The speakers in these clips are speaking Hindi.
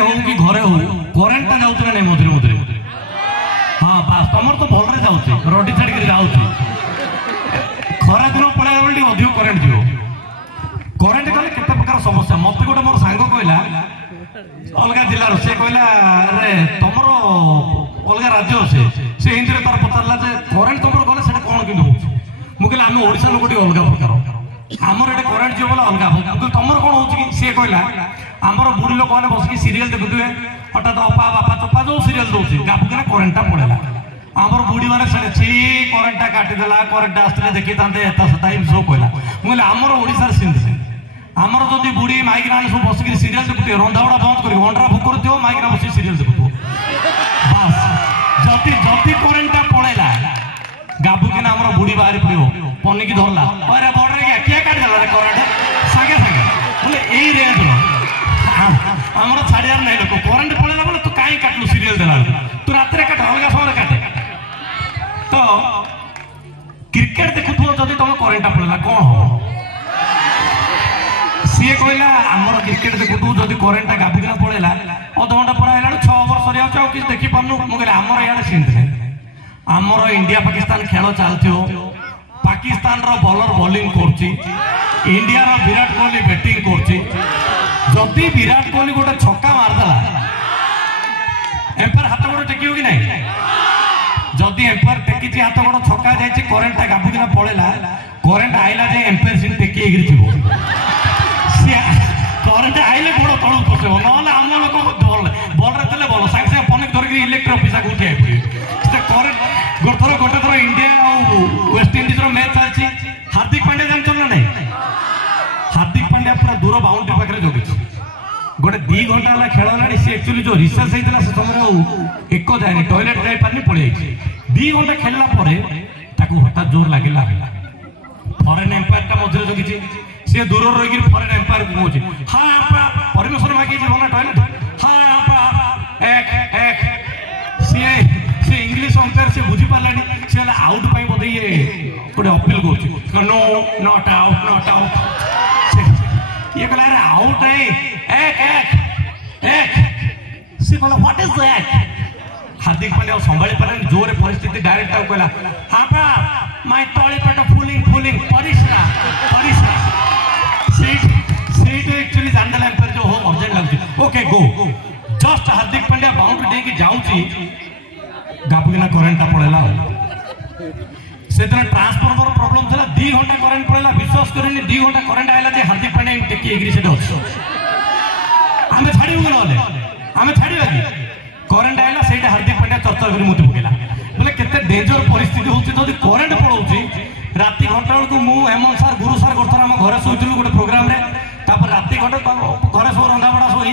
हो कि घरे हो करेन्टा जाऊँ ना नहीं मझे मझे हाँ बास तुम तो भलरे जाऊँ रडी छाड़ी जाऊँ खरा दिन पड़े अधिक करेन्ट जीव करेन्ट गले केते प्रकार समस्या मत गोटे मोर सांग कहला अलग जिलार से कहला अरे तुम अलग राज्य से हिंदी में तार पचारा जे करेन्ट तुम गले से कौन कि मुझे आम ओडिशा लोक अलग प्रकार आमर ये करेन्ट जीव बोला अलग तुम कौन हो सी कहला आमर बुढ़ी लोक मैंने बसिक सीरियल देखुए हठात अपा बापा चपा जो सीरियल दौर गापुकिना करेन्टा पड़ेगा आमर बुढ़ी मैंने सी करेन्टा काटिदेला करेन्ट आसते देखी था सब कहला मुझे आमर ओडिशा सिंधी आमर जदि बुढ़ी माइकिना सब बसिक सीरियल देखुए रंधाबड़ा बंद कर अंडा भुकर थो माइकिना बस सीरियल देखुए बास जदि जदि करेन्टा पड़ेगा गाबुकिना आमर बुढ़ी बाहरी पड़ो पनिकी धरला अरे बड़े किए काटिदेला करेन्ट सागे सागे बोले यही रेंज आमर छाड़ियार नहीं लोक करेन्ट पड़ेगा बोले तू कहीं काटलु सीरियल देला तू रात काट अलग समय काटे तो क्रिकेट देखुव जदि तुम करेन्टा पड़ेगा कौन हम सी कहला आमर क्रिकेट देखुव जदि करेन्टा गाबुकिना पड़ेगा अधघंटा पर आइला 6 ओवर सरी आउ कि देखी पार्नु मुझे आमर इे सीन आमर इंडिया पाकिस्तान खेल चलती पाकिस्तान रो बॉलर बॉलिंग करची इंडिया रो विराट कोहली बैटिंग करची जदि विराट कोहली गोटे छक्का मारदेला एम्पायर हाथ गोड़ टेकियो कि नहीं जदि एम्पायर टेकी हाथ गोड़ छक्का जाइए करेन्टा गाबुकिना पड़ेगा करेन्ट आइला जे एम्पायर सिन टेकी करेन्ट आइले गोड़ तलू पशे ना आम लोग बल्रे देले बल सागे सागे पनिक धरिक इलेक्ट्रिक ऑफिस को उठे करेन्ट गोटे थर इंडिया और वेस्ट इंडीज मैच चलती हार्दिक पांड्या जानते ना नहीं हार्दिक पांड्या पूरा दूर बाउंड्री पाखे जगी गोटे 2 घंटा है खेल है सी एक्चुअली जो रिसर्च होता से समय एक जाए टॉयलेट जाई पारनी पड़े 2 घंटा खेलला हठात जोर लगे फरेन एम्पायर मझे जगी सी दूर रही फरेन एम्पायर कहे हाँ परमिशन मागे ना टॉयलेट हाँ एक सी इंग्लिश अंपायर से बुझी पारानी सी आउट पाई बोधे ये गोटे अपील कर नो नॉट आउट ये कहला अरे आउट है एक सी कहला what is that Hardik Pandya संभाली पारे जोर परिस्थिति डायरेक्ट कहला हाँ माय टॉयलेट पेट फुलिंग परिश्रा सीट एक्चुअली जानदेला एम्पायर जो हो अर्जेंट लगुच okay go just Hardik Pandya boundary देके जाऊची गाबुकिना करेन्टा पड़ेगा से ट्रांसफॉर्मर प्रॉब्लम था 2 घंटा करेन्ट पड़ेगा विश्वास करें 2 घंटा करेन्ट आइला जे हार्दिक पांड्या टेकी आम छाड़ू ना आम छाड़ा कि करेन्ट आइला से हार्दिक पांड्या चर्चा कर मुति पकेला बोले केते डेंजर परिस्थिति होची जदि करेन्ट पड़ोची राति घंटा बेलू मु हेमंत सार गुरु सार करथरा हम घरे सोइथिलु गोटे प्रोग्राम रे तापर राति घंटा घरे सब रंधा बड़ा सब होई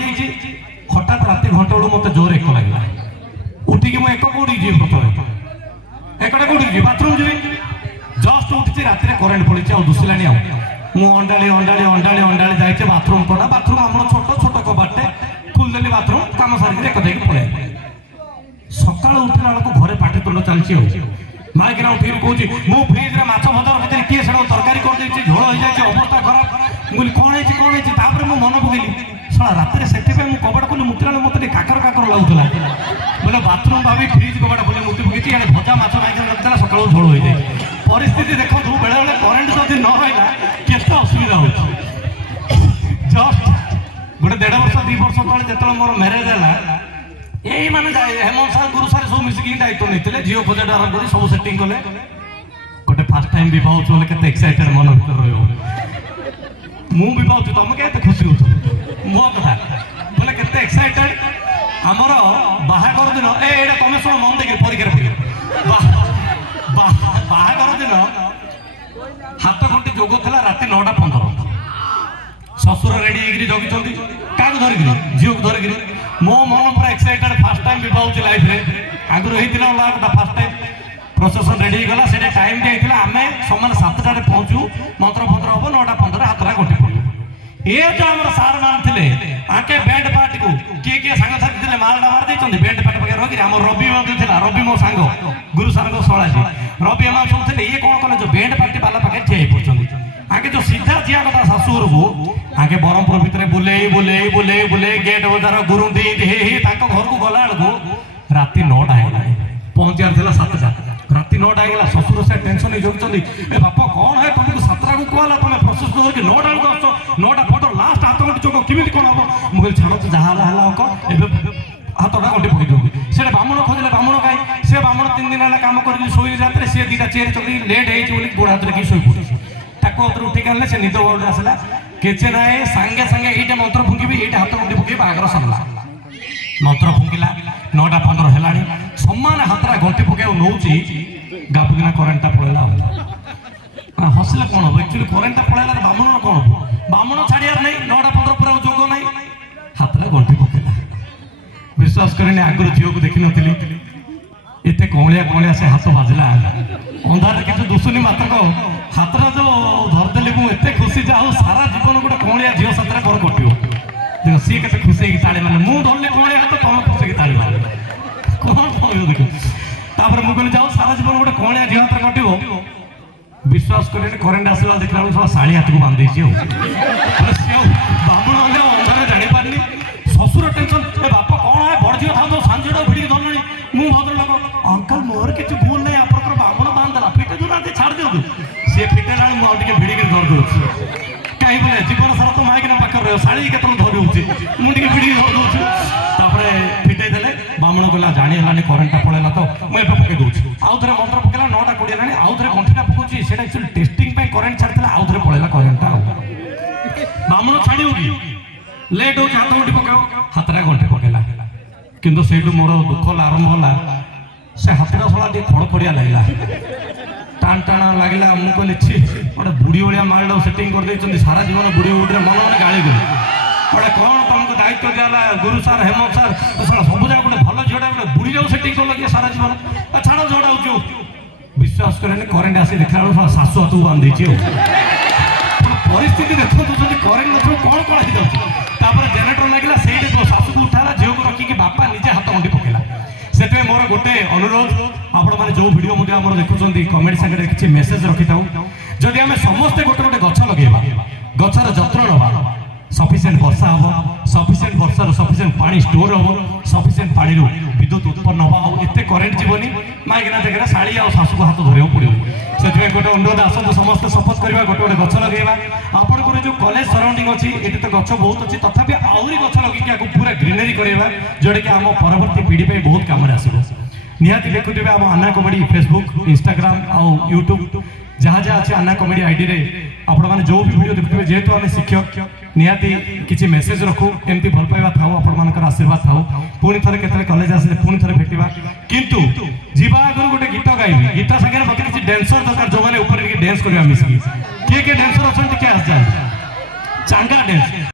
हठात राति घंटा बेलू मते जोर एक लागला उठिकी मुझे एक कौटी जी प्रथम एकटा कौटी जी बाथरूम जी जस्ट उठी राति करेन्ट पड़ी दुसिला अंडाड़ी जाइए बाथरूम कड़ा बाथरूम आम छोट कबाटे खुलदेली बाथरूम कम सारिक एक देखिए पड़े सका उठला बेलू घरे पाटितुंड चलती माइकिना उठी कौन मु फ्रिज माछ भजा रखी किए से तरकारी कर झोल हो जाए अवस्था खराब मुझे कौन है मु मन पकईली साला रात से कबाट खोली मुतिला मत काकर लगुला बोले बाथरूम भावी फ्रिज कबाट खोली मुति पकई भजा माछ माइकिना रखीला सका झोल हो जाए परिस्थिति देखो बेले बेले करेन्ट जदि न रहा के असुविधा हो जस्ट गोटे 1.5 वर्ष 2 वर्ष तले जो मोर मैरेज है यही माने हेमंत सार गुरु सार सब मिसिक दायित्व नहीं झील खोजा आरंभ कर सब सेटिंग कले गोटे फास्ट टाइम बहुत बोले के एक्साइटेड मन भर रुझे तुम क्या खुशी हो मो कथा बोले के एक्साइटेड आमर बाहागर दिन ए तुम शुण मन देखिए परीक्षा बाहागर दिन हाथ घंटे जोग था राति 9:15 ससुर रेडी जगी क्या धरिक झील को धरिक मो मन पूरा एक्साइटेड फास्ट टाइम बहुत लाइफ रे आगुरी होता फास्ट टाइम प्रोसेसन रेडी गला से टाइम दिया आम समान 7टार पहुँचू मंत्र फंत्र हम 9:15 हाथरा घंटे पड़ू ये जो आम सार मान थे आके बैंड पार्टी को किए सांगसाथी थे मालटा मार देते बैंड पार्टी पाखे रखी आम रवि रवि मो सांग गुरु सार शैलाजी रवि एम सब थे ये कौन कले जो बैंड पार्टी बाला पाखे ठिया पड़ते आगे जो सीधा जिया कथा शाशुघर को आगे ब्रह्मपुर भितर बुले बुले बुले बुले गेट बजार गुरुंदी घर को गला बेलू राति 9टा है पहुंचार 7टा राति 9टा है शशुर से टेंशन ए बापा कौन है तुमको 7टा को कहला तुम प्रोसेस करके 9टा को आस 9टा फोटो लास्ट हाथ गंटी चोक केमी कौन हम मुझे छाड़ तो जहाँ हाथटा गंटी पकई दूँ से बामण खोजले बामण कहीं से बामण 3 दिन है कम कर शोले जाते से 2टा चेयर चल लेट हो गोड़ हाथ रखी शोई पड़ी ताको उठिक आने से निद बोर्ड आसला किसी ना सांगे सांगे ये मंत्र फुंकी ये हाथ गंटी फुंकी बाहर सरला मंत्र फुंकिला 9:15 है सम्मान हाथरा गंटी फुके नौ गापुकिना करेन्टा पड़ेगा हसले कौन हम एक्चुअली करेन्टा पड़ेगा बामण कौन हम बामण छाड़ियार नहीं 9:15 पूरा जोग नहीं हाथरा गंटी पकेला विश्वास करें आगुरी झील को देखी नी एत कौलिया कौलिया से हाथ बाजला अंधार किसी दुसुनी मात्र को हाथरा जो धरदेली मुझे खुशी जाओ सारा जीवन गोटे कौलिया झील साथ मोर कटो देख सी के खुशी ताली मारे मुझे धरली कौलिया हाथ तुम खुशी ताली मारे कौन कह देख मुझे जाओ सारा जीवन गोटे कौलिया झील हाथ कटो विश्वास करें करेन्ट आसला देखला सब शाढ़ी हाथ को बांधे बामण अंधार जापारे शशुर टेंशन ए बापा कौन है बड़ झील था सांझा भिड़ी धरल मुझे भद्र लोक अंकल मोर किसी भूल नहीं आप बामण बांधला फिटे दूना छाड़ दिखाँ सी फिटेला मुझे भिड़ी धर दूँ कहीं बोले जीवन सारा तो माइकिना पाखे रहा शाढ़ी के धरी हूँ मुझे भिड़ी धर दूसरे फिटे देले बामण कहला जानी करेन्टा पड़ेगा तो मुझे पकई दूसरी आउ थे मंत्र पकेला 9:20 है आउ थे गंठीटा पकाउची से एक्चुअली टेस्टिंग करेन्ट छाड़ी आउ थे पड़ेगा करेन्टा बामण छाड़ी लेट हो हाथ गंटी पकाओ हाथरा गंटी पकेला किंतु से मोर दुख आरंभ होला से हाथरा सला खड़खड़िया लगला टाण टाण लगला मुझे कहली छी गोटे बुढ़ी भाया माल सेटिंग कर सारा जीवन बुढ़ी बुढ़ी मन मन गाड़ी गली गोटे कौन तुमको दायित्व दिला गुरु सार हेमंत सार सब जगह गोटे भल झीटा गोटे बुढ़ी जाऊ सेटिंग कर लगे सारा जीवन छाड़ झड़ा विश्वास करें करेन्ट आसी देखा शाशु हाथ को बांधी परिस्थिति देखो करेन्ट नथ कौन कौन हो जेनेटर लगे से शाशु को उठाला झील को रखिकी बापा निजे हाथ गंटी पकेला से मोर गोटे अनुरोध आपण मैंने जो भिडियो देखुं कमेंट साइड किसी मेसेज रखी था जदि आम समस्ते गोटे गोटे गछ लगे गचर जत्न नवा सफिसीयंट वर्षा हम सफिसीयंट वर्षा सफिसीयंट पानी स्टोर हम सफिसीयंट पानी विद्युत उत्पन्न हम एत करेन्ट जीवनी माइकिना जगह शाढ़ी आ शाशु को हाथ धरवा पड़ो से गोटे अनुरोध आसतु समस्त शपथ करवा गोटे गोटे गछ लगे आपंकर जो कॉलेज सराउंडिंग अच्छी ये तो गछ बहुत अच्छी तथापि आहरी गछ लगे पूरा ग्रीनरी करवा जोटा कि आम परवर्ती पीढ़ी बहुत कम आसो निहाती देखुवे आम अन्ना कॉमेडी फेसबुक इंस्टाग्राम आउ यूट्यूब जहाँ जहाँ अच्छे अन्ना कॉमेडी आईडी रे आपण मैंने जो भी वीडियो देखुवे जेहेतु आम शिक्षक निहाती किसी मेसेज रखू एमती भल पाइबा था आपण आशीर्वाद था पुणी थे के कॉलेज आसे पुणी थे भेटा किंतु जीवा आगे गोटे गीत गाइबी गीत सागर मत किसी डांसर दरकार जो मैंने ऊपर डांस करवा मिसिकी किए किए डांसर अच्छा किए चांगा डांस